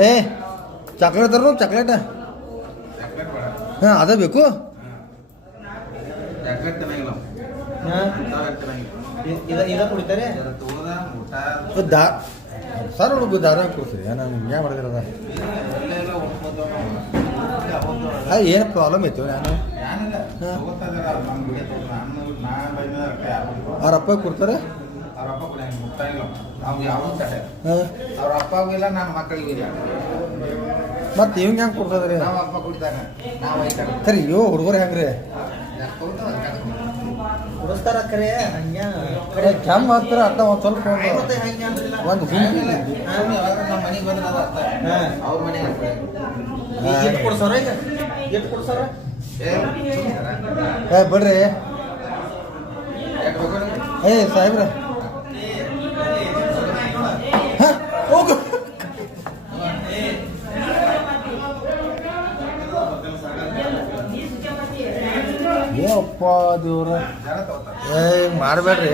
ಏ ಚಾಕ್ಲೇಟ್ ತರೋ ಚಾಕ್ಲೇಟ್ ಹಾಂ ಅದೇ ಬೇಕು ಕುಡಿತಾರೆ ಸರ್ ಹುಡುಗ ದಾರ ಕೊಡ್ತೀರಿ ನಾನು ಹಿಂಗೆ ಮಾಡಿದಿರದ ಏನು ಪ್ರಾಬ್ಲಮ್ ಐತಿ ನಾನು ಅವ್ರ ಅಪ್ಪ ಕೊಡ್ತಾರೆ ಅವ್ರ ಅಪ್ಪಗೂ ಇಲ್ಲ ನನ್ನ ಮಕ್ಕಳಿಗೂ ಇಲ್ಲ ಮತ್ತೆ ಇವಂಗೆ ಹೆಂಗೆ ಕೊಡ್ತದ್ರಿ ನಾವು ಅಪ್ಪ ಕುಡಿತಾನೆ ಸರಿ ಅಯ್ಯೋ ಹುಡುಗರು ಹೆಂಗ್ರಿ ಕುಡಿಸ್ತಾರ ಕರೆ ಹಂಗೆ ಕೆಮ್ಮ ಹತ್ತಿರ ಅರ್ಥ ಒಂದು ಸ್ವಲ್ಪ ಒಂದು ನಮ್ಮ ಮನೆಗೆ ಬಂದ್ರೆ ಅವ್ರ ಮನೆಗೆ ಎಷ್ಟು ಕೊಡ್ಸಾರ ಈಗ ಎಷ್ಟು ಕೊಡ್ಸಾರ ಏ ಬಿಡ್ರಿ ಏ ಸಾಹೇಬ್ರ ಹೋಗು ಏನಪ್ಪ ದೇವ್ರ ಏ ಮಾಡಬೇಡ್ರಿ